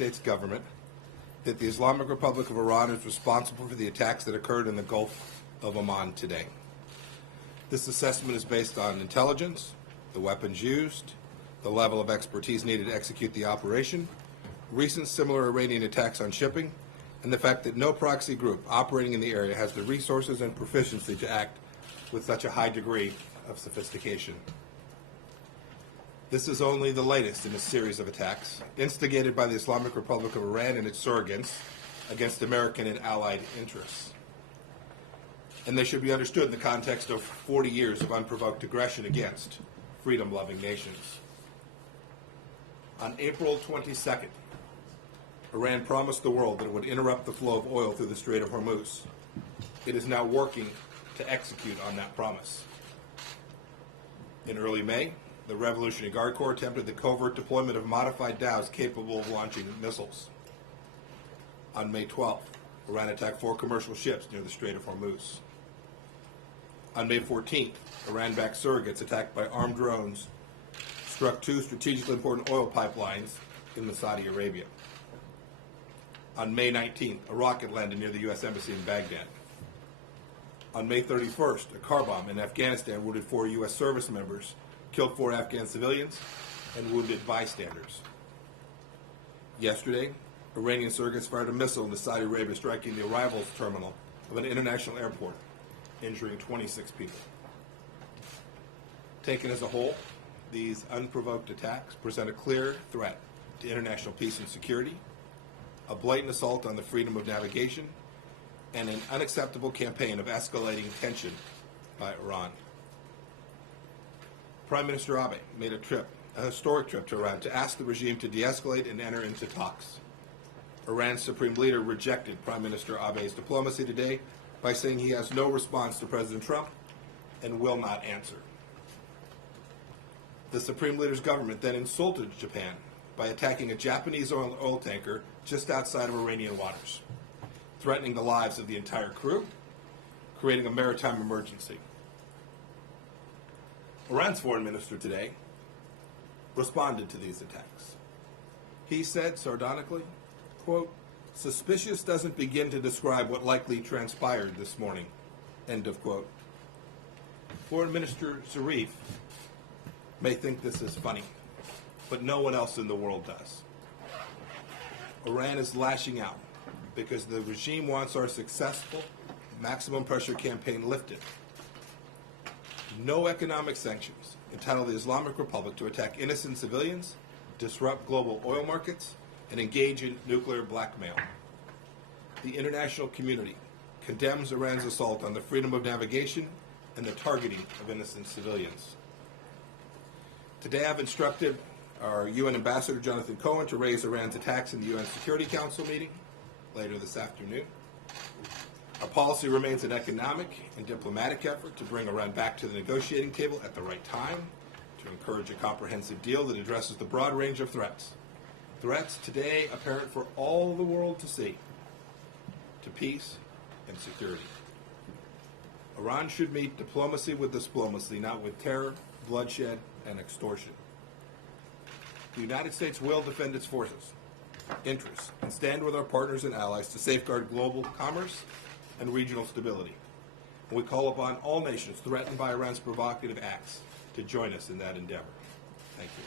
States government that the Islamic Republic of Iran is responsible for the attacks that occurred in the Gulf of Oman today. This assessment is based on intelligence, the weapons used, the level of expertise needed to execute the operation, recent similar Iranian attacks on shipping, and the fact that no proxy group operating in the area has the resources and proficiency to act with such a high degree of sophistication. This is only the latest in a series of attacks instigated by the Islamic Republic of Iran and its surrogates against American and allied interests. And they should be understood in the context of 40 years of unprovoked aggression against freedom-loving nations. On April 22nd, Iran promised the world that it would interrupt the flow of oil through the Strait of Hormuz. It is now working to execute on that promise. In early May, the Revolutionary Guard Corps attempted the covert deployment of modified dhows capable of launching missiles. On May 12th, Iran attacked 4 commercial ships near the Strait of Hormuz. On May 14th, Iran-backed surrogates attacked by armed drones struck 2 strategically important oil pipelines in Saudi Arabia. On May 19th, a rocket landed near the U.S. Embassy in Baghdad. On May 31st, a car bomb in Afghanistan wounded 4 U.S. service members, killed 4 Afghan civilians, and wounded bystanders. Yesterday, Iranian surrogates fired a missile into Saudi Arabia, striking the arrivals terminal of an international airport, injuring 26 people. Taken as a whole, these unprovoked attacks present a clear threat to international peace and security, a blatant assault on the freedom of navigation, and an unacceptable campaign of escalating tension by Iran. Prime Minister Abe made a historic trip to Iran to ask the regime to de-escalate and enter into talks. Iran's supreme leader rejected Prime Minister Abe's diplomacy today by saying he has no response to President Trump and will not answer. The supreme leader's government then insulted Japan by attacking a Japanese oil tanker just outside of Iranian waters, threatening the lives of the entire crew, creating a maritime emergency. Iran's foreign minister today responded to these attacks. He said, sardonically, quote, "Suspicious doesn't begin to describe what likely transpired this morning," end of quote. Foreign Minister Zarif may think this is funny, but no one else in the world does. Iran is lashing out because the regime wants our successful maximum pressure campaign lifted. No economic sanctions entitle the Islamic Republic to attack innocent civilians, disrupt global oil markets, and engage in nuclear blackmail. The international community condemns Iran's assault on the freedom of navigation and the targeting of innocent civilians. Today I've instructed our UN Ambassador Jonathan Cohen to raise Iran's attacks in the UN Security Council meeting later this afternoon. Our policy remains an economic and diplomatic effort to bring Iran back to the negotiating table at the right time, to encourage a comprehensive deal that addresses the broad range of threats. Threats today apparent for all the world to see, to peace and security. Iran should meet diplomacy with diplomacy, not with terror, bloodshed, and extortion. The United States will defend its forces, interests, and stand with our partners and allies to safeguard global commerce and regional stability. And we call upon all nations threatened by Iran's provocative acts to join us in that endeavor. Thank you.